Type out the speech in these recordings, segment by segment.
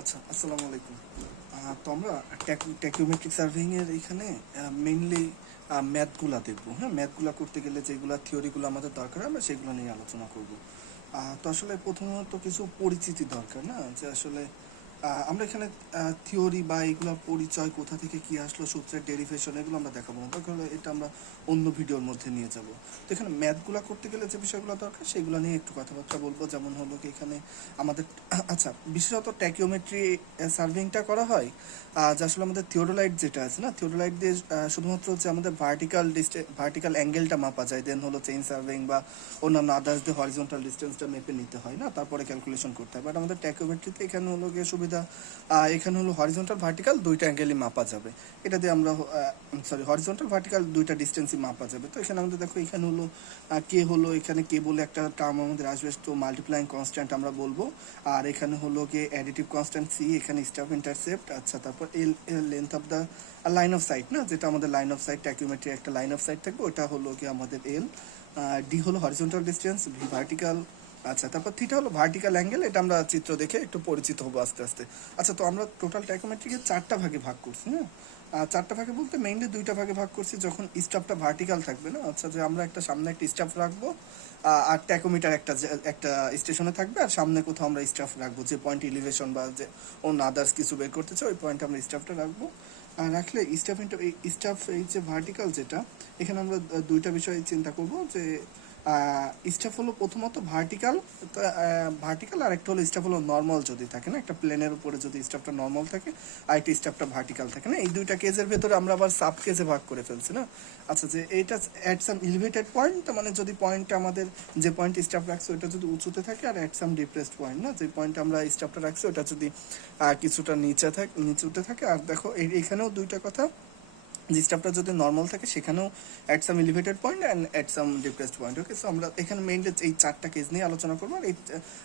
আচ্ছা, আসসালামু আলাইকুম। তো আমরা ট্যাকিওমেট্রিক সার্ভেইং এর এখানে মেইনলি ম্যাথগুলা দেখব। হ্যাঁ, ম্যাথগুলা করতে গেলে যেগুলা থিওরিগুলো আমাদের দরকার আমরা সেগুলো নিয়ে আলোচনা করব। তো আসলে প্রথমত কিছু পরিচিতি দরকার, না যে আসলে আমরা এখানে থিওরি বা এগুলোর পরিচয় কোথা থেকে কি আসলো, সূত্রের ডেরিভেশন, এগুলো আমরা দেখাবো না, দরকার হলে এটা আমরা অন্য ভিডিওর মধ্যে নিয়ে যাব। তো এখানে ম্যাথগুলো করতে গেলে যে বিষয়গুলো দরকার সেগুলো নিয়ে একটু কথাবার্তা বলবো। যেমন হলো কি এখানে আমাদের আচ্ছা, বিশেষত ট্যাকিওমেট্রি সার্ভিংটা করা হয় যে আসলে আমাদের থিওডোলাইট যেটা আছে না, থিওডোলাইট দিয়ে শুধুমাত্র হচ্ছে আমাদের ভার্টিক্যাল অ্যাঙ্গেলটা মাপা যায়, দেন হলো চেইন সার্ভিং বা অন্যান্য আদার্স দিয়ে হরিজন্টাল ডিস্টেন্সটা মেপে নিতে হয়, না তারপরে ক্যালকুলেশন করতে হয়। বাট আমাদের ট্যাকিওমেট্রিতে এখানে হলো গিয়ে সুবিধা, এখানে হলো হরিজন্টাল ভার্টিক্যাল দুইটা অ্যাঙ্গেলই মাপা যাবে। এটা দিয়ে আমরা হরিজন্টাল ভার্টিক্যাল দুইটা ডিস্টেন্সই মাপা যাবে। তো এখানে আমাদের দেখো এখানে হলো কে হলো, এখানে কে বলে একটা টার্ম আমাদের আসবে, তো মাল্টিপ্লাইং কনস্ট্যান্ট আমরা বলবো। আর এখানে হলো গিয়ে অ্যাডিটিভ কনস্ট্যান্ট সি, এখানে স্টাফ ইন্টারসেপ্ট। আচ্ছা, তারপর L length of the line of sight, না যেটা আমাদের লাইন অফ সাইট, ট্যাকিওমেট্রি একটা লাইন অফ সাইট থাকবে, ওটা হলো গিয়ে আমাদের এল। ডি হলো হরিজন্টাল ডিস্টেন্স, ভি ভার্টিক্যাল। আচ্ছা, তারপর থিটা হলো ভার্টিক্যাল অ্যাঙ্গেল। এটা আমরা চিত্র দেখে একটু পরিচিত হবো আস্তে আস্তে। আচ্ছা, তো আমরা টোটাল ট্যাকোমেট্রিকে চারটা ভাগে ভাগ করছি। হ্যাঁ, চারটা ভাগে বলতে মেইনলি দুইটা ভাগে ভাগ করছি। যখন স্টাফটা ভার্টিক্যাল থাকবে, না আচ্ছা, যে আমরা একটা সামনে একটা স্টাফ রাখবো, আর ট্যাকোমিটার একটা স্টেশনে থাকবে, আর সামনে কোথাও আমরা স্টাফ রাখবো, যে পয়েন্ট ইলিভেশন বা যে অন্য আদার্স কিছু বের করতে চাই ওই পয়েন্টে আমরা স্টাফটা রাখবো। আর রাখলে স্টাফ এই যে ভার্টিক্যাল যেটা, এখানে আমরা দুইটা বিষয় চিন্তা করব। যে স্টাফ হলো প্রথমত ভার্টিক্যাল, ভার্টিক্যাল, আর একটা হলো স্টাফ হলো নর্মাল যদি থাকে, না একটা প্লেনের উপরে যদি স্টাফটা নর্মাল থাকে আর একটা স্টাফটা ভার্টিক্যাল থাকে, না এই দুইটা কেজের ভেতরে আমরা আবার সাব কেজে ভাগ করে ফেলছি। না আচ্ছা, যে এইটা অ্যাট সাম এলিভেটেড পয়েন্ট, মানে যদি পয়েন্টটা আমাদের যে পয়েন্ট স্টাফ রাখছে ওটা যদি উঁচুতে থাকে, আর অ্যাট সাম ডিপ্রেসড পয়েন্ট, না যে পয়েন্ট আমরা স্টাফটা রাখছি ওটা যদি কিছুটা নিচুতে থাকে। আর দেখো এখানেও দুইটা কথা, যে স্টাফটা যদি নর্মাল থাকে সেখানেও at some elevated point and at some depressed point. Okay, so আমরা এখানে মেইনলি এই চারটা কেস নিয়ে আলোচনা করবো। আর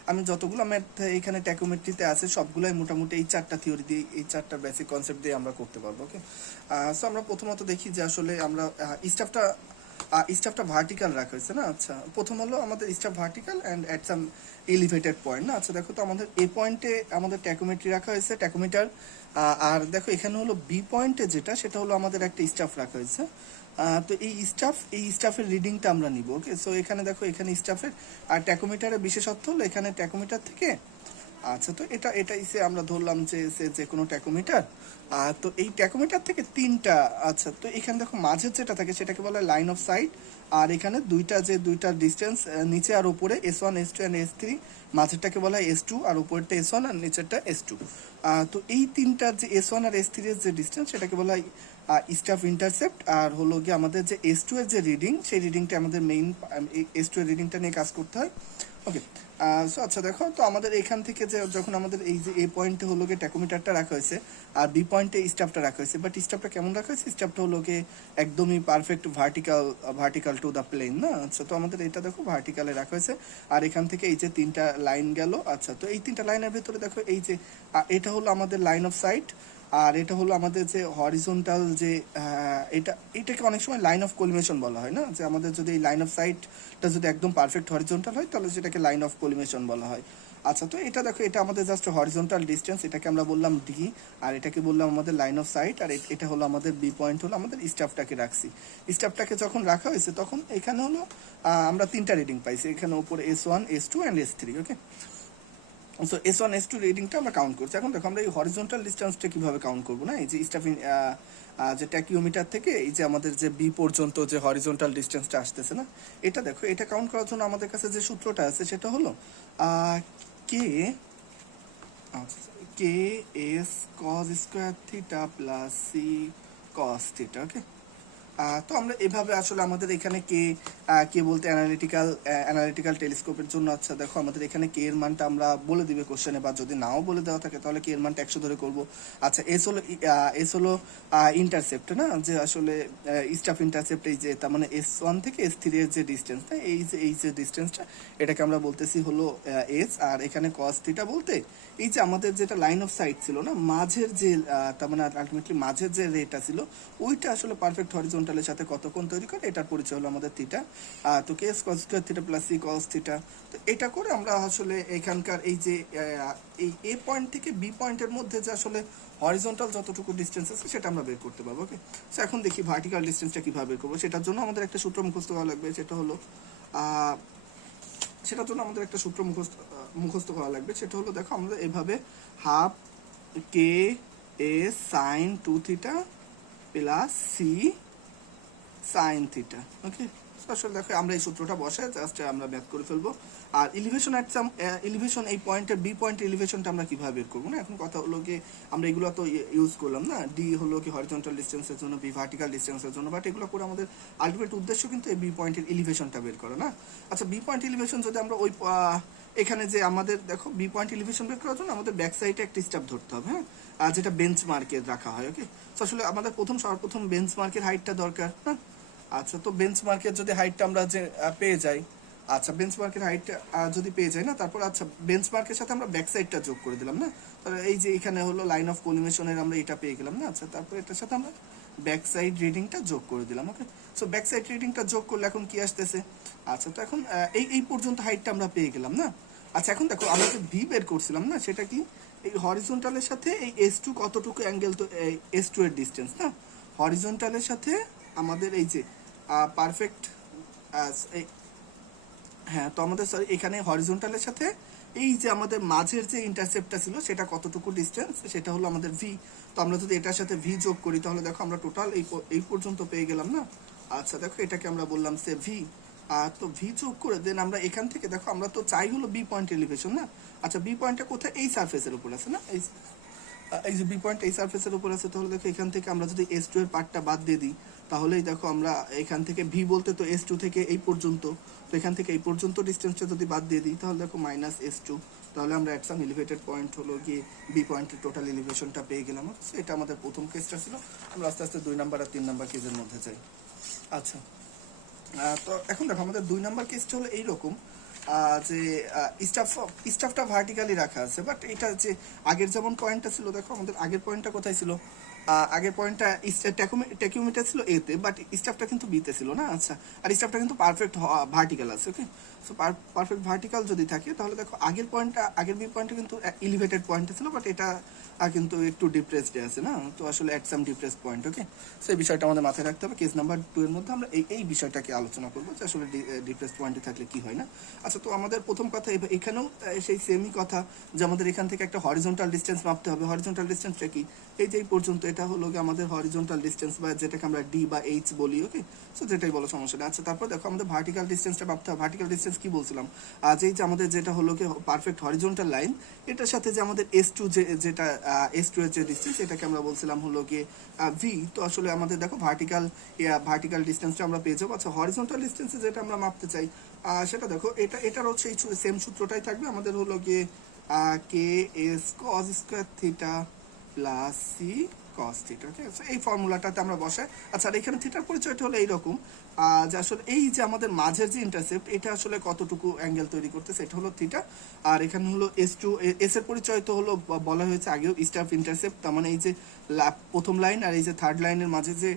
আমি যতগুলো ম্যাথ এখানে ট্যাকোমেট্রিতে আছে সবগুলোই মোটামুটি এই চারটা থিওরি দিয়ে, এই চারটা বেসিক কনসেপ্ট দিয়ে আমরা করতে পারবো। ওকে, সো আমরা প্রথমত দেখি যে আসলে আমরা স্টাফটা ভার্টিক্যাল রাখা হয়েছে, না আচ্ছা, প্রথম হলো আমাদের staff vertical and at some elevated point, না আচ্ছা, দেখো তো আমাদের এই পয়েন্টে আমাদের ট্যাকোমেট্রি রাখা হয়েছে, ট্যাকোমিটার। আর দেখো এখানে হলো বি পয়েন্টে যেটা, সেটা হলো আমাদের একটা স্টাফ রাখা হয়েছে। তো এই স্টাফের রিডিংটা আমরা নিব। ওকে, সো এখানে দেখো এখানে স্টাফের আর ট্যাকোমিটারের বিশেষত্ব হলো এখানে ট্যাকোমিটার থেকে, আচ্ছা, তো এটাই সে আমরা ধরলাম যে কোনো ট্যাকোমিটার। তো এই ট্যাকোমিটার থেকে তিনটা, আচ্ছা, তো এখানে দেখো মাঝের যেটা থাকে সেটাকে বলা হয় লাইন অফ সাইট। আর এখানে দুইটা ডিস্টেন্স, নিচে আর উপরে S1 S2 অ্যান্ড S3, মাঝেরটাকে বলা হয় S2, আর উপরেরটা S1 আর নিচেরটা S2। তো এই তিনটার যে S1 আর S3 এর যে ডিস্টেন্স সেটাকে বলা হয় স্টাফ ইন্টারসেপ্ট। আর হলো গিয়ে আমাদের যে S2 এর যে রিডিং, সেই রিডিংটা আমাদের মেইন S2 এর রিডিংটা নিয়ে কাজ করতে হয়। ওকে, সো আচ্ছা, দেখো তো আমাদের এখান থেকে যে যখন আমাদের এই যে এ পয়েন্টে হলো গিয়ে ট্যাকোমিটারটা রাখা হয়েছে, আর বি পয়েন্টে স্টাফটা রাখা হয়েছে, বাট স্টাফটা কেমন রাখা হয়েছে, স্টাফটা হলো গিয়ে একদমই perfect vertical to the plane, না আচ্ছা, তো আমাদের এটা দেখো ভার্টিক্যালে রাখা হয়েছে। আর এখান থেকে এই যে তিনটা লাইন গেল, আচ্ছা, তো এই তিনটা লাইনের ভেতরে দেখো এই যে এটা হলো আমাদের লাইন অফ সাইট, আর এটা হলো আমাদের যে হরিজন্টাল যে এটাকে অনেক সময় লাইন অফ কোলিমেশন বলা হয়, না যে আমাদের যদি এই লাইন অফ সাইটটা যদি একদম পারফেক্ট হরিজন্টাল হয় তাহলে সেটাকে লাইন অফ কোলিমেশন বলা হয়। আচ্ছা, তো এটা দেখো এটা আমাদের জাস্ট হরিজন্টাল ডিস্টেন্স, এটাকে আমরা বললাম ডি, আর এটাকে বললাম আমাদের লাইন অফ সাইট। আর এটা হলো আমাদের বি পয়েন্ট, হলো আমাদের স্টাফটাকে রাখছি। স্টাফটাকে যখন রাখা হয়েছে তখন এখানে হলো আমরা তিনটা রিডিং পাইছি, এখানে উপরে S1 S2 and S3। Okay, so S1 S2 রিডিংটা আমরা কাউন্ট করছি। এখন দেখো আমরা এই হরিজন্টাল ডিস্টেন্সটা কিভাবে কাউন্ট করবো, না এই যে স্টাফিং যে ট্যাকিওমিটার থেকে এই যে আমাদের যে বি পর্যন্ত যে হরিজন্টাল ডিস্টেন্সটা আসতেছে, না এটা দেখো, এটা কাউন্ট করার জন্য আমাদের কাছে যে সূত্রটা আছে সেটা হলো k k s cos square theta plus C cos theta. Okay, তো আমরা এভাবে আসলে আমাদের এখানে কে বলতে অ্যানালিটিক্যাল টেলিস্কোপের জন্য, আচ্ছা দেখো আমাদের এখানে কে এর মানটা আমরা বলে দিবে কোশ্চেনে, বা যদি নাও বলে দেওয়া থাকে তাহলে কে এর মানটা 100 ধরে করব। আচ্ছা, এস হলো ইন্টারসেপ্ট, না যে আসলে স্টাফ ইন্টারসেপ্ট, এই যে তার মানে S1 থেকে S3 এর যে ডিস্টেন্স, এই যে ডিস্টেন্সটা, এটাকে আমরা বলতেছি হলো এস। আর এখানে কস থিটা বলতে এই যে আমাদের যেটা লাইন অফ সাইট ছিল, না মাঝের যে তার মানে আলটিমেটলি মাঝের যে রেটা ছিল ওইটা আসলে পারফেক্ট হরিজন্টাল হরিজন্টালের সাথে কত কোণ তৈরি করে, এটার পরিচয় হলো আমাদের থিটা। তো k cos square theta plus C cos theta. তো এটা করে আমরা আসলে এখানকার এই যে এই এ পয়েন্ট থেকে বি পয়েন্টের মধ্যে যে আসলে হরিজন্টাল যতটুকু ডিস্টেন্স আছে সেটা আমরা বের করতে পারবো। ওকে, সো এখন দেখি ভার্টিক্যাল ডিস্টেন্সটা কীভাবে বের করবো। সেটার জন্য আমাদের একটা সূত্র মুখস্থ করা লাগবে, সেটা হলো সেটার জন্য আমাদের একটা সূত্র মুখস্থ করা লাগবে। সেটা হলো, দেখো আমরা এভাবে half k a sine 2 theta plus C sine theta. Okay, আসলে দেখো আমরা এই সূত্রটা বসায় জাস্ট আমরা ম্যাথ করে ফেলবো। আর এলিভেশন অ্যাট সাম এলিভেশন, এই পয়েন্টের বি পয়েন্টের এলিভেশনটা আমরা কিভাবে বের করবো না। এখন কথা হলো কি আমরা এগুলো তো ইউজ করলাম না, ডি হলো কি হরিজন্টাল ডিস্টেন্সের জন্য, বি ভার্টিক্যাল ডিস্টেন্সের জন্য, বাট এগুলো করে আমাদের আলটিমেট উদ্দেশ্য কিন্তু এই বি পয়েন্টের এলিভেশনটা বের করা না। আচ্ছা, বি পয়েন্ট এলিভেশন যদি আমরা ওই এখানে যে আমাদের দেখো বি পয়েন্ট এলিভেশন বের করার জন্য আমাদের ব্যাক সাইডে একটা স্টেপ ধরতে হবে, হ্যাঁ, যেটা বেঞ্চ মার্কের রাখা হয়। ওকে, তো আসলে আমাদের সর্বপ্রথম বেঞ্চ মার্কের হাইটটা দরকার, হ্যাঁ। আচ্ছা, তো বেঞ্চ মার্কের যদি হাইটটা আমরা যে পেয়ে যাই, আচ্ছা বেঞ্চ মার্কের হাইটটা যদি পেয়ে যাই না, তারপর আচ্ছা বেঞ্চ মার্কের সাথে আমরা ব্যাক সাইডটা যোগ করে দিলাম না, তাহলে এই যে এখানে হলো লাইন অফ কোলিমেশনের আমরা এটা পেয়ে গেলাম না। আচ্ছা, তারপর এটার সাথে আমরা ব্যাক সাইড রিডিংটা যোগ করে দিলাম। ওকে, সো ব্যাক সাইড রিডিংটা যোগ করলে এখন কি আসতেছে, আচ্ছা তো এখন এই পর্যন্ত হাইটটা আমরা পেয়ে গেলাম না। আচ্ছা, এখন দেখো আমরা যে ভি বের করছিলাম না, সেটা কি এই হরিজন্টালের সাথে এই S2 কতটুকু অ্যাঙ্গেল, তো S2 এর ডিস্টেন্স না, হরিজন্টালের সাথে আমাদের এই যে পারফেক্ট, হ্যাঁ, তো আমাদের সরি এখানে হরিজন্টালের সাথে এই যে আমাদের মাঝের যে ইন্টারসেপ্টটা ছিল সেটা কতটুকু ডিস্টেন্স, সেটা হলো আমাদের ভি। তো আমরা যদি এটার সাথে ভি যোগ করি তাহলে দেখো আমরা টোটাল এই পর্যন্ত পেয়ে গেলাম না। আচ্ছা, দেখো এটাকে আমরা বললাম সে ভি। তো ভি যোগ করে দেন আমরা এখান থেকে দেখো আমরা তো চাই হলো বি পয়েন্ট এলিভেশন না। আচ্ছা, বি পয়েন্টটা কোথায়, এই সারফেসের উপর আছে না, এই যে বি পয়েন্ট এই সারফেসের উপর আছে, তাহলে দেখো এখান থেকে আমরা যদি S2 এর পার্টটা বাদ দিয়ে দিই তাহলেই দেখো আমরা এখান থেকে ভি বলতে তো S2 থেকে এই পর্যন্ত, তো এখান থেকে এই পর্যন্ত ডিস্টেন্সটা যদি বাদ দিয়ে দিই তাহলে দেখো মাইনাস S2, তাহলে আমরা একটা এলিভেটেড পয়েন্ট হলো গিয়ে বি পয়েন্টের টোটাল এলিভেশনটা পেয়ে গেলাম। এটা আমাদের প্রথম কেসটা ছিল। আমরা আস্তে আস্তে 2 নাম্বার আর 3 নাম্বার কেসের মধ্যে যাই। আচ্ছা, তো এখন দেখো আমাদের 2 নাম্বার কেসটা হলো এইরকম যে স্টাফটা ভার্টিক্যালি রাখা আছে, বাট এটা যে আগের যেমন পয়েন্টটা ছিল, দেখো আমাদের আগের পয়েন্টটা কোথায় ছিল, আগের পয়েন্টটা ট্যাকিওমিটার ছিল এতে, বাট স্টাফটা কিন্তু বিতে ছিল না। আচ্ছা, আর স্টাফটা কিন্তু পারফেক্ট ভার্টিক্যাল আছে। ওকে, সো পারফেক্ট ভার্টিক্যাল যদি থাকে তাহলে দেখো আগের বি পয়েন্টটা কিন্তু এলিভেটেড পয়েন্টে ছিল, বাট এটা কিন্তু একটু ডিপ্রেসড আছে না, তো আসলে এট সাম ডিপ্রেস পয়েন্ট। ওকে, সো এই বিষয়টা আমাদের মাথায় রাখতে হবে। কেস নাম্বার 2 এর মধ্যে আমরা এই বিষয়টাকে আলোচনা করবো যে আসলে ডিপ্রেস পয়েন্টে থাকলে কি হয় না। আচ্ছা, তো আমাদের প্রথম কথা এখানেও সেই সেমই কথা যে আমাদের এখান থেকে একটা হরিজন্টাল ডিস্টেন্স মাপতে হবে। হরিজন্টাল ডিস্টেন্সটা কি, এই যে এই পর্যন্ত, এটা হলো আমাদের হরিজন্টাল ডিস্টেন্স বা যেটাকে আমরা ডি বা এইচ বলি। ওকে, সো যেটাই বলো সমস্যা নেই। আচ্ছা, তারপর দেখো আমাদের ভার্টিক্যাল ডিস্টেন্সটা মাপতে হবে। ভার্টিক্যাল ডিস্টেন্স কি বলছিলাম, এই যে আমাদের যেটা হলো কি পারফেক্ট হরিজন্টাল লাইন, এটার সাথে যে আমাদের S2 যেটা S2 এর যে ডিস্টেন্স, এটাকে আমরা বলছিলাম হলো গিয়ে ভি। তো আসলে আমাদের দেখো ভার্টিক্যাল ডিস্টেন্সটা আমরা পেয়ে যাবো। আচ্ছা, হরিজন্টাল ডিস্টেন্সে যেটা আমরা মাপতে চাই সেটা দেখো এটার হচ্ছে এই সেম সূত্রটাই থাকবে আমাদের, হলো গিয়ে K S cos square theta plus C cos theta. ঠিক আছে, এই ফর্মুলাটাতে আমরা বসাই। আচ্ছা, আর এখানে থিটার পরিচয়টা হলো এইরকম যে আসলে এই যে আমাদের মাঝের যে ইন্টারসেপ্ট, এটা আসলে কতটুকু অ্যাঙ্গেল তৈরি করতেছে, এটা হলো থিটা। আর এখানে হলো S2, এস এর পরিচয় তো হলো বলা হয়েছে আগেও স্টাফ ইন্টারসেপ্ট, তার মানে এই যে প্রথম লাইন আর এই যে থার্ড লাইনের মাঝে যে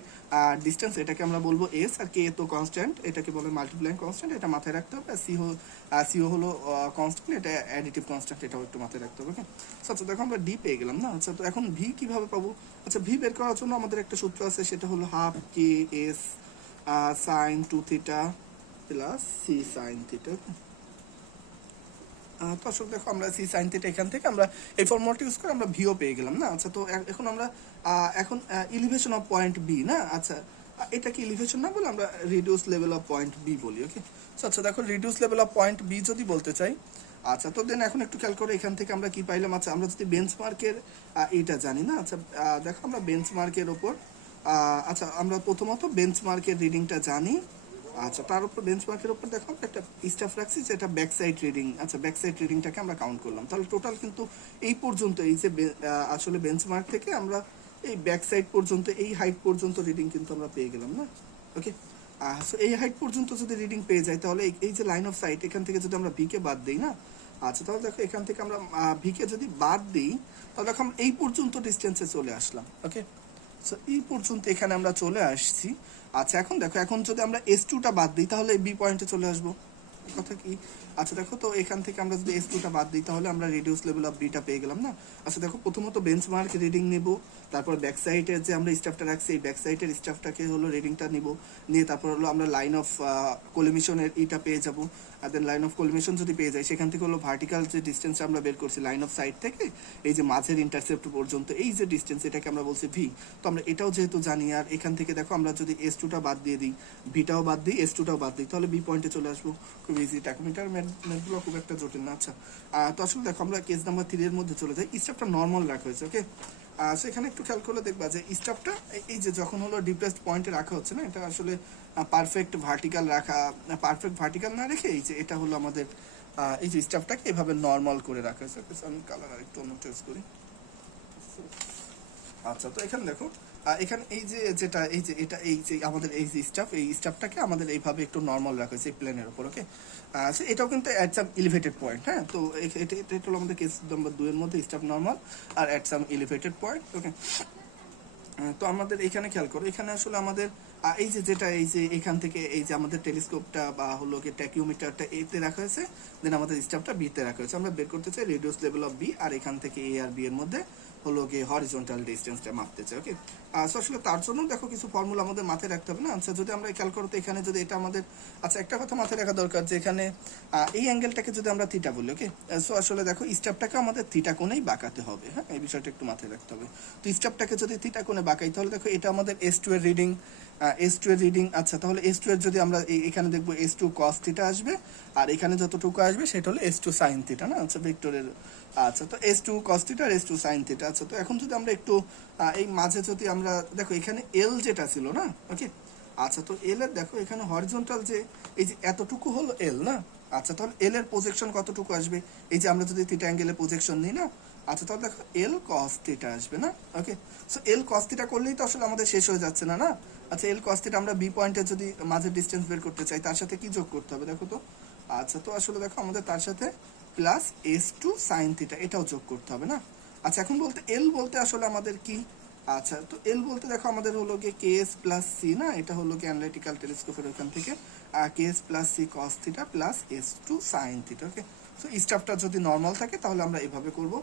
ডিস্টেন্স, এটাকে আমরা বলবো এস, আর কে তো কনস্ট্যান্ট, এটাকে বলে মাল্টিপ্লাইং কনস্ট্যান্ট, এটা মাথায় রাখতে হবে। সিও হলো কনস্ট্যান্ট, এটা অ্যাডিটিভ কনস্ট্যান্ট, এটাও একটু মাথায় রাখতে হবে। ওকে, আচ্ছা দেখো আমরা ডি পেয়ে গেলাম না। আচ্ছা, তো এখন ভি কিভাবে পাবো, আচ্ছা ভি বের করার জন্য আমাদের একটা সূত্র আছে, সেটা হলো half K S sine 2 theta plus C sine theta. তো আসলে দেখো আমরা সি সাইন থিটা এখান থেকে আমরা এই ফর্মুলাটা ইউজ করে আমরা ভিও পেয়ে গেলাম না। আচ্ছা, তো এখন আমরা এখন ইলিভেশন অফ পয়েন্ট বি না। আচ্ছা, এটাকে ইলিভেশন না বলে আমরা reduced level of point B বলি। ওকে, আচ্ছা দেখো reduced level of point B যদি বলতে চাই, আচ্ছা তো দেন এখন একটু খেয়াল করে এখান থেকে আমরা কি পাইলাম। আচ্ছা, আমরা যদি বেঞ্চমার্কের এইটা জানি না। আচ্ছা, দেখো আমরা বেঞ্চমার্কের ওপর আচ্ছা আমরা প্রথমত বেঞ্চমার্কের রিডিংটা জানি। আচ্ছা, তার উপর বেঞ্চমার্কের উপর দেখো একটা স্টাফ রাখছি যেটা ব্যাক সাইড রিডিং। আচ্ছা, ব্যাক সাইড রিডিংটাকে আমরা কাউন্ট করলাম, তাহলে টোটাল কিন্তু এই পর্যন্ত এই যে আসলে বেঞ্চমার্ক থেকে আমরা এই ব্যাক সাইড পর্যন্ত এই হাইট পর্যন্ত রিডিং কিন্তু আমরা পেয়ে গেলাম না। ওকে, সো এই হাইট পর্যন্ত যদি রিডিং পেয়ে যাই তাহলে এই যে লাইন অফ সাইট, এখান থেকে যদি আমরা ভিকে বাদ দিই না। আচ্ছা, তাহলে দেখো এখান থেকে আমরা ভিকে যদি বাদ দিই তাহলে দেখো আমরা এই পর্যন্ত ডিস্টেন্সে চলে আসলাম। ওকে, সো এই পর্যন্ত এখানে আমরা চলে আসছি। আচ্ছা এখন দেখো, এখন যদি আমরা S2টা বাদ দিই তাহলে বি পয়েন্টে চলে আসবো, কথা কি? আচ্ছা দেখো, তো এখান থেকে আমরা যদি S2টা বাদ দিই তাহলে আমরা রিডিউস লেভেল অফ বিটা পেয়ে গেলাম না। আচ্ছা দেখো, প্রথমত বেঞ্চমার্ক রিডিং নেব, তারপর ব্যাক সাইডের যে আমরা স্টাফটা রাখছি এই ব্যাক সাইডের স্টাফটাকে হলো রিডিংটা নিব, নিয়ে তারপর হলো আমরা লাইন অফ কোলিমিশনের ইটা পেয়ে যাব। আর দেন লাইন অফ কোলিমিশন যদি পেয়ে যাই, সেখান থেকে হলো ভার্টিক্যাল যে ডিস্টেন্স আমরা বের করছি লাইন অফ সাইড থেকে এই যে মাঝের ইন্টারসেপ্ট পর্যন্ত এই যে ডিস্টেন্স, এটাকে আমরা বলছি ভি। তো আমরা এটাও যেহেতু জানি, আর এখান থেকে দেখো আমরা যদি S2টা বাদ দিয়ে দিই, ভিটাও বাদ দিই, S2টাও বাদ দিই, তাহলে বি পয়েন্টে চলে আসবো। খুব ইজি, ট্যাকোমিটার ম্যাথগুলো খুব একটা জটিল না। আচ্ছা তো আসলে দেখো আমরা কেস নাম্বার 3 এর মধ্যে চলে যাই। স্টাফটা নর্মাল রাখা হয়েছে, ওকে। সেখানে একটু খেয়াল করলে দেখবা যে স্টাফটা এই যে যখন হলো ডিপ্রেসড পয়েন্টে রাখা হচ্ছে না, এটা আসলে পারফেক্ট ভার্টিক্যাল রাখা, পারফেক্ট ভার্টিক্যাল না রেখে এই যে এটা হলো আমাদের এই যে স্টাফটাকে এভাবে নর্মাল করে রাখা হয়েছে। আমি কালার আর একটু অন্য চয়েস করি। আচ্ছা তো এখানে দেখো, এখানে এই যে যেটা এই যে এটা এই যে আমাদের এই যে স্টাফ, এই স্টাফটাকে আমাদের এইভাবে একটু নর্মাল রাখা হয়েছে প্লেনের উপর, ওকে। এটাও কিন্তু অ্যাট সাম এলিভেটেড পয়েন্ট, হ্যাঁ। তো এটা হলো আমাদের কেস নাম্বার 2 এর মধ্যে স্টাফ নর্মাল আর at some elevated point, okay. তো আমাদের এখানে খেয়াল করো, এখানে আসলে আমাদের এই যে যেটা এই যে এখান থেকে এই যে আমাদের টেলিস্কোপটা বা হলো কি ট্যাকিওমিটারটা এতে রাখা হয়েছে, দেন আমাদের স্টাফটা বিতে রাখা হয়েছে। আমরা বের করতে চাই রেডিউস লেভেল অফ বি, আর এখান থেকে এ আর বি এর মধ্যে হলো গিয়ে হরিজন্টাল ডিস্টেন্সটা মাপতে চাই, ওকে। সো আসলে তার জন্য দেখো কিছু ফর্মুলা আমাদের মাথায় রাখতে হবে না। আচ্ছা যদি আমরা খেয়াল করতে এখানে যদি এটা আমাদের, আচ্ছা একটা কথা মাথায় রাখা দরকার যে এখানে এই অ্যাঙ্গেলটাকে যদি আমরা থিটা বলি, ওকে। সো আসলে দেখো স্টাফটাকে আমাদের থিটা কোণেই বাঁকাতে হবে, হ্যাঁ, এই বিষয়টা একটু মাথায় রাখতে হবে। তো স্টাফটাকে যদি থিটা কোণে বাঁকাই তাহলে দেখো এটা আমাদের S2 এর রিডিং, S2 এর রিডিং। আচ্ছা তাহলে S2 এর যদি আমরা এখানে দেখবো S2 cos থিটা আসবে, আর এখানে যতটুকু আসবে সেটা হলো S2 sin থিটা না। আচ্ছা ভেক্টরের, আচ্ছা তো S2 cos থিটা আর S2 sin থিটা। আচ্ছা তো এখন যদি আমরা একটু এই মাঝে যদি আমরা দেখো এখানে L যেটা ছিল না, ওকে। আচ্ছা তো L এর দেখো এখানে হরিজন্টাল যে এই যে এতটুকু হলো L না। আচ্ছা তাহলে L এর প্রজেকশন কতটুকু আসবে, এই যে আমরা যদি থিটা অ্যাঙ্গেলের প্রজেকশন নিই না, আচ্ছা তাহলে দেখো L cos থিটা আসবে না, ওকে। সো L cos থিটা করলেই তো আসলে আমাদের শেষ হয়ে যাচ্ছে না, না। আচ্ছা L cos থিটা আমরা বি পয়েন্টে যদি মাঝের ডিসটেন্স বের করতে চাই, তার সাথে কি যোগ করতে হবে দেখো তো। আচ্ছা তো আসলে দেখো আমাদের তার সাথে প্লাস S2 sin থিটা এটাও যোগ করতে হবে না। আচ্ছা এখন বলতে L বলতে আসলে আমাদের কি, আচ্ছা তো L বলতে দেখো আমাদের হলো গিয়ে KS প্লাস সি না, এটা হলো কি অ্যানালিটিক্যাল টেলিস্কোপের ওখান থেকে KS plus c cos theta plus S2 sin theta, okay. So স্টাফটা যদি নর্মাল থাকে তাহলে আমরা এভাবে করব।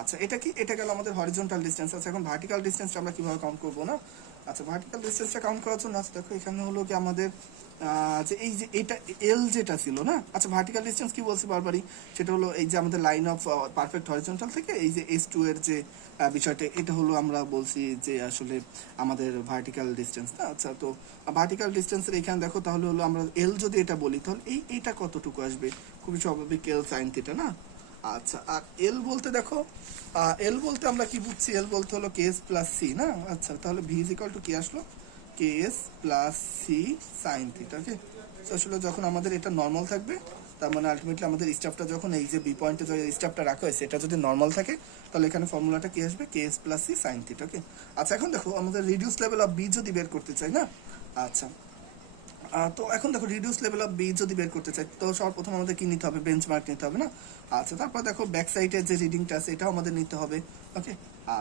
আচ্ছা এটা কি, এটা গেল আমাদের হরিজন্টাল ডিসটেন্স। আচ্ছা এখন ভার্টিক্যাল ডিসটেন্সটা আমরা কিভাবে কাউন্ট করব না। আচ্ছা ভার্টিক্যাল ডিসটেন্সটা কাউন্ট করার জন্য আচ্ছা দেখো এখানে হলো কি আমাদের যে এই যে এটা L যেটা ছিল না, আচ্ছা ভার্টিক্যাল ডিসটেন্স কি বলছি বারবারই, সেটা হলো এই যে আমাদের লাইন অফ পারফেক্ট হরিজন্টাল থেকে এই যে S2 এর যে বিষয়টা, এটা হলো আমরা বলছি যে আসলে আমাদের ভার্টিক্যাল ডিসটেন্স না। আচ্ছা তো ভার্টিক্যাল ডিসটেন্সের এখানে দেখো তাহলে হলো আমরা L যদি এটা বলি তাহলে এইটা কতটুকু আসবে, খুবই স্বাভাবিক L sin থিটা না। আচ্ছা আর L বলতে দেখো L বলতে আমরা কি বুঝছি, L বলতে হলো KS প্লাস সি না। আচ্ছা তাহলে V ইজ ইকুয়াল টু কি আসলো, KS plus C sine theta, okay. আসলে যখন আমাদের এটা নর্মাল থাকবে, তার মানে আলটিমেটলি আমাদের স্টাফটা যখন এই যে বি পয়েন্টে যে স্টাফটা রাখা হয়েছে এটা যদি নর্মাল থাকে তাহলে এখানে ফর্মুলাটা কি আসবে, KS plus C sine theta, okay. আচ্ছা এখন দেখো আমাদের রিডিউস লেভেল অফ বি যদি বের করতে চাই না, আচ্ছা তো এখন দেখো রিডিউস লেভেল অফ বি যদি বের করতে চাই তো সর্বপ্রথম আমাদের কি নিতে হবে, বেঞ্চমার্ক নিতে হবে না। আচ্ছা তারপর দেখো ব্যাক সাইডের যে রিডিংটা আছে এটাও আমাদের নিতে হবে, ওকে।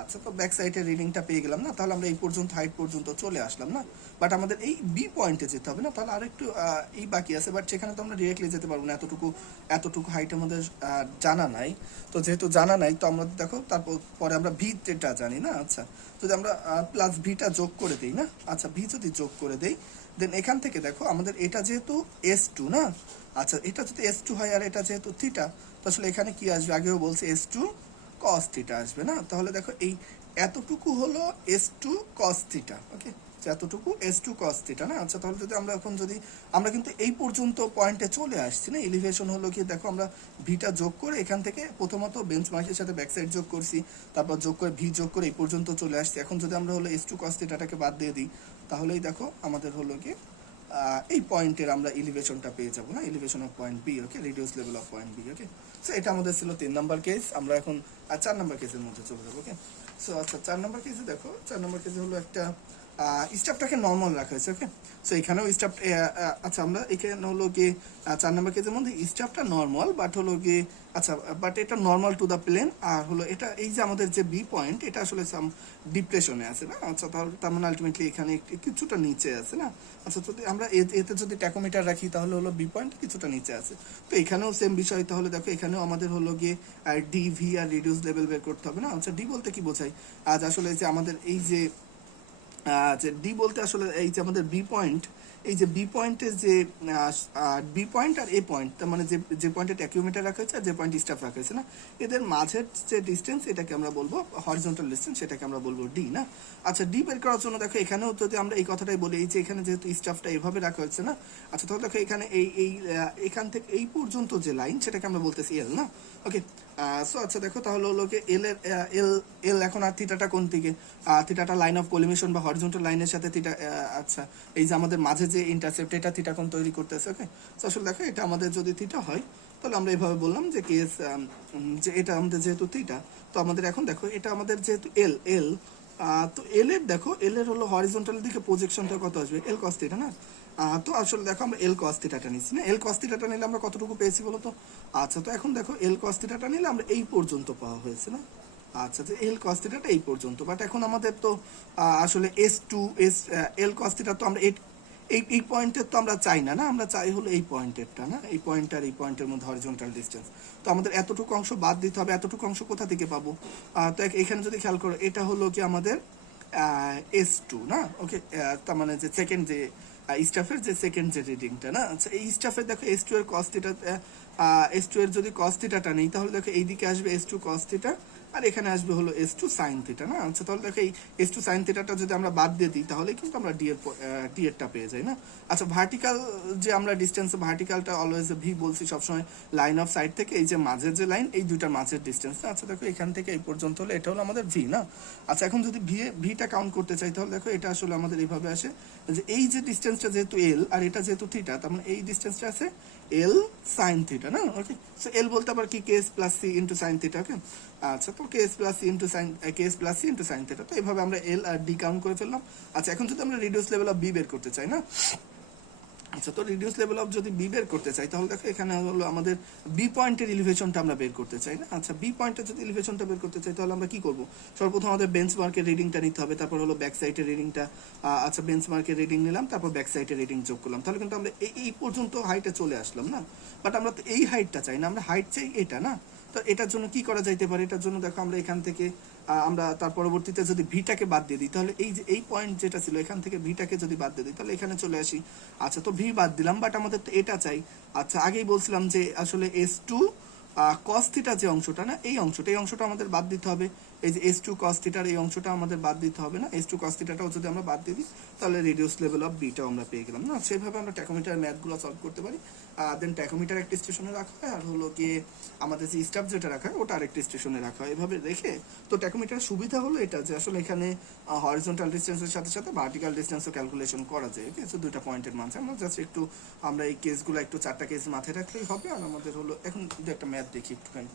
আচ্ছা তো ব্যাক সাইডের রিডিংটা পেয়ে গেলাম না, তাহলে আমরা এই পর্যন্ত হাইট পর্যন্ত চলে আসলাম না। বাট আমাদের এই বি পয়েন্টে যেতে হবে না, তাহলে আরেকটু এই বাকি আছে, বাট সেখানে তো আমরা ডিরেক্টলি যেতে পারবো না, এতটুকু হাইট আমাদের জানা নাই। তো যেহেতু জানা নাই তো আমরা দেখো তারপর পরে আমরা ভিটা জানি না। আচ্ছা যদি আমরা প্লাস ভিটা যোগ করে দিই না, আচ্ছা ভি যদি যোগ করে দেই দেন এখান থেকে দেখো আমাদের এটা যেহেতু S2 না, আচ্ছা এটা যদি S2 হয় আর এটা যেহেতু থিটা, তো আসলে এখানে কি আসবে, আগেও বলছে S2 cos থিটা আসবে না। তাহলে দেখো এই এতটুকু হলো S2 cos থিটা, ওকে। এতটুকু S2 cos থিটা না। আচ্ছা তাহলে যদি আমরা এখন যদি আমরা কিন্তু এই পর্যন্ত পয়েন্টে চলে আসছি না, এলিভেশন হলো কি দেখো আমরা ভিটা যোগ করে এখান থেকে প্রথমত বেঞ্চমার্কের সাথে ব্যাক সাইড যোগ করছি, তারপর যোগ করে ভি যোগ করে এই পর্যন্ত চলে আসছি। এখন যদি আমরা হলো S2 cos থিটাটাকে বাদ দিয়ে দিই তাহলেই দেখো আমাদের হলো কি এই পয়েন্টের আমরা এলিভেশনটা পেয়ে যাবো না, elevation of point B, okay, reduced level of point B, okay. So এটা আমাদের ছিল 3 নাম্বার কেস। আমরা এখন 4 নাম্বার কেসের মধ্যে চলে যাবো, ওকে। সো আচ্ছা 4 নাম্বার কেসে দেখো, 4 নাম্বার কেসে হলো একটা স্টাফটাকে নর্মাল রাখা হয়েছে। ওকে, সো এখানেও স্টাফ, আচ্ছা আমরা এখানে হলো গিয়ে 4 নম্বর কেসের মধ্যে স্টাফটা নর্মাল, বাট হলো গিয়ে আচ্ছা বাট এটা নর্মাল টু দ্য প্লেন, আর হলো এটা এই যে আমাদের যে বি পয়েন্ট এটা আসলে সাম ডিপ্রেশনে আছে না। আচ্ছা তাহলে তার মানে আলটিমেটলি এখানে কিছুটা নিচে আছে না। আচ্ছা যদি আমরা এতে যদি ট্যাকোমিটার রাখি তাহলে হলো বি পয়েন্ট কিছুটা নিচে আছে। তো এখানেও সেম বিষয়, তাহলে দেখো এখানেও আমাদের হলো গিয়ে ডি ভি আর রিডিউস লেভেল বের করতে হবে না। আচ্ছা ডি বলতে কি বোঝায়, আজ আসলে যে আমাদের এই যে ডি বলতে আসলে এই যে আমাদের বি পয়েন্ট, এই যে বি পয়েন্টের যে বি পয়েন্ট আর এ পয়েন্ট, তার মানে যে যে পয়েন্টে ট্যাকিওমিটার রাখা হয়েছে আর যে পয়েন্ট স্টাফ রাখা হয়েছে না, এদের মাঝের যে ডিস্টেন্স এটাকে আমরা বলবো হরিজন্টাল ডিস্টেন্স, সেটাকে আমরা বলবো ডি না। আচ্ছা ডি বের করার জন্য দেখো এখানেও যদি আমরা এই কথাটাই বলি, এই যে এখানে যেহেতু স্টাফটা এভাবে রাখা হয়েছে না, আচ্ছা তাহলে দেখো এখানে এই এখান থেকে এই পর্যন্ত যে লাইন সেটাকে আমরা বলতেছি এল না। ওকে, সো আচ্ছা দেখো তাহলে হলো কি এল এর এল এল এখন আর থিটাটা কোন দিকে, থিটাটা লাইন অফ কোলিমিশন বা হরিজন্টাল লাইনের সাথে থিটা, আচ্ছা এই যে আমাদের মাঝে যে ইন্টারসেপ্ট এটা থিটা কোণ তৈরি করতেছে। ওকে, তো আসলে দেখো এটা আমাদের যদি থিটা হয় তাহলে আমরা এভাবে বললাম যে কেস যে এটা আমাদের যেহেতু থিটা, তো আমাদের এখন দেখো এটা আমাদের যেহেতু এল এল, তো এল এর দেখো এল এর হলো হরিজন্টাল দিকে প্রজেকশনটা কত আসবে, এল কস থিটা না। তো আসলে দেখো আমরা এল কস থিটাটা নিচ্ছি না, এল কস থিটাটা নিলে আমরা কতটুকু পেয়েছি বলো তো। আচ্ছা তো এখন দেখো এল কস থিটাটা নিলে আমরা এই পর্যন্ত পাওয়া হয়েছে না। আচ্ছা তো এল কস থিটাটা এই পর্যন্ত, বাট এখন আমাদের তো আসলে S to S L cos theta তো আমরা এই পয়েন্টের তো আমরা চাই না, না আমরা চাই হলো এই পয়েন্টেরটা না, এই পয়েন্ট আর এই পয়েন্টের মধ্যে হরিজন্টাল ডিস্টেন্স। তো আমাদের এতটুকু অংশ বাদ দিতে হবে, এতটুকু অংশ কোথা থেকে পাবো, তো এখানে যদি খেয়াল করো এটা হলো কি আমাদের এস টু না। ওকে, তার মানে যে সেকেন্ড যে স্টাফের যে সেকেন্ড যে রিডিংটা না। আচ্ছা এই স্টাফের দেখো এস টু এর কস থিটা, এস টু এর যদি কস থিটাটা নেই তাহলে দেখো এইদিকে আসবে এস টু কস থিটা আর এখানে আসবে হলো এস টু সাইন থিটা না। আচ্ছা তাহলে দেখো এই এস টু সাইন থিটাটা যদি আমরা বাদ দিয়ে দিই তাহলে কিন্তু আমরা ডি এরটা পেয়ে যাই না। আচ্ছা ভার্টিক্যাল যে আমরা ডিস্টেন্স, ভার্টিক্যালটা অলওয়েজ ভি বলছি সবসময় লাইন অফ সাইড থেকে এই যে মাঝের যে লাইন এই দুইটার মাঝের ডিস্টেন্স না। আচ্ছা দেখো এখান থেকে এই পর্যন্ত হলো এটা হলো আমাদের ভি না। আচ্ছা এখন যদি ভিটা কাউন্ট করতে চাই তাহলে দেখো এটা আসলে আমাদের এইভাবে আসে যে এই যে ডিস্টেন্সটা যেহেতু এল আর এটা যেহেতু থিটা, তার মানে এই ডিস্টেন্সটা আছে এল সাইন থিটা না। ওকে, সো এল বলতে আবার কি KS plus c into sine theta. Okay, আচ্ছা তো KS plus c into sine, KS plus c into sine theta, তো এইভাবে আমরা এল আর ডি কাউন্ট করে ফেললাম। আচ্ছা এখন যদি আমরা রিডিউস লেভেল অফ বি বের করতে চাই না, আচ্ছা তো রিডিউস লেভেল অফ যদি বি বের করতে চাই তাহলে দেখো এখানে হলো আমাদের বি পয়েন্টের এলিভেশনটা আমরা বের করতে চাই না। আচ্ছা বি পয়েন্টের যদি এলিভেশনটা বের করতে চাই তাহলে আমরা কি করব, সর্বপ্রথম আমাদের বেঞ্চমার্কের রিডিংটা নিতে হবে, তারপর হলো ব্যাক সাইডের রিডিংটা, আচ্ছা বেঞ্চমার্কের রিডিং নিলাম তারপর ব্যাক সাইডের রিডিং যোগ করলাম, তাহলে কিন্তু আমরা এই পর্যন্ত হাইটে চলে আসলাম না। বাট আমরা তো এই হাইটটা চাই না, আমরা হাইট চাই এটা না। তো এটার জন্য কি করা যাইতে পারে, এটার জন্য দেখো আমরা এখান থেকে আমরা তার পরবর্তীতে যদি ভিটাকে বাদ দিয়ে দিই তাহলে এই যে এই পয়েন্ট যেটা ছিল এখান থেকে ভিটাকে যদি বাদ দিয়ে দিই তাহলে এখানে চলে আসি। আচ্ছা তো ভি বাদ দিলাম, বাট আমাদের তো এটা চাই। আচ্ছা আগেই বলছিলাম যে আসলে এস টু কস থিটা যে অংশটা না, এই অংশটা আমাদের বাদ দিতে হবে। এই যে এস টু কস থিটার এই অংশটা আমাদের বাদ দিতে হবে না, এস টু কস থিটাটাও যদি আমরা বাদ দিয়ে দিই তাহলে রিডিউস লেভেল অফ বিটাও আমরা পেয়ে গেলাম না। সেভাবে আমরা ট্যাকোমিটার ম্যাথগুলো সলভ করতে পারি। দেন ট্যাকোমিটার একটা স্টেশনে রাখা হয় আর হলো গিয়ে আমাদের যে স্টাফ যেটা রাখা হয় ওটা আরেকটা স্টেশনে রাখা হয়, এভাবে রেখে। তো ট্যাকোমিটার সুবিধা হলো এটা যে আসলে এখানে হরিজন্টাল ডিস্টেন্সের সাথে সাথে ভার্টিক্যাল ডিস্টেন্সও ক্যালকুলেশন করা যায়। ওকে, সো দুইটা পয়েন্টের মাঝে আমরা জাস্ট একটু আমরা এই কেসগুলো একটু 4টা কেস মাথায় রাখলেই হবে। আর আমাদের হলো এখন একটা ম্যাথ দেখি একটুখানি।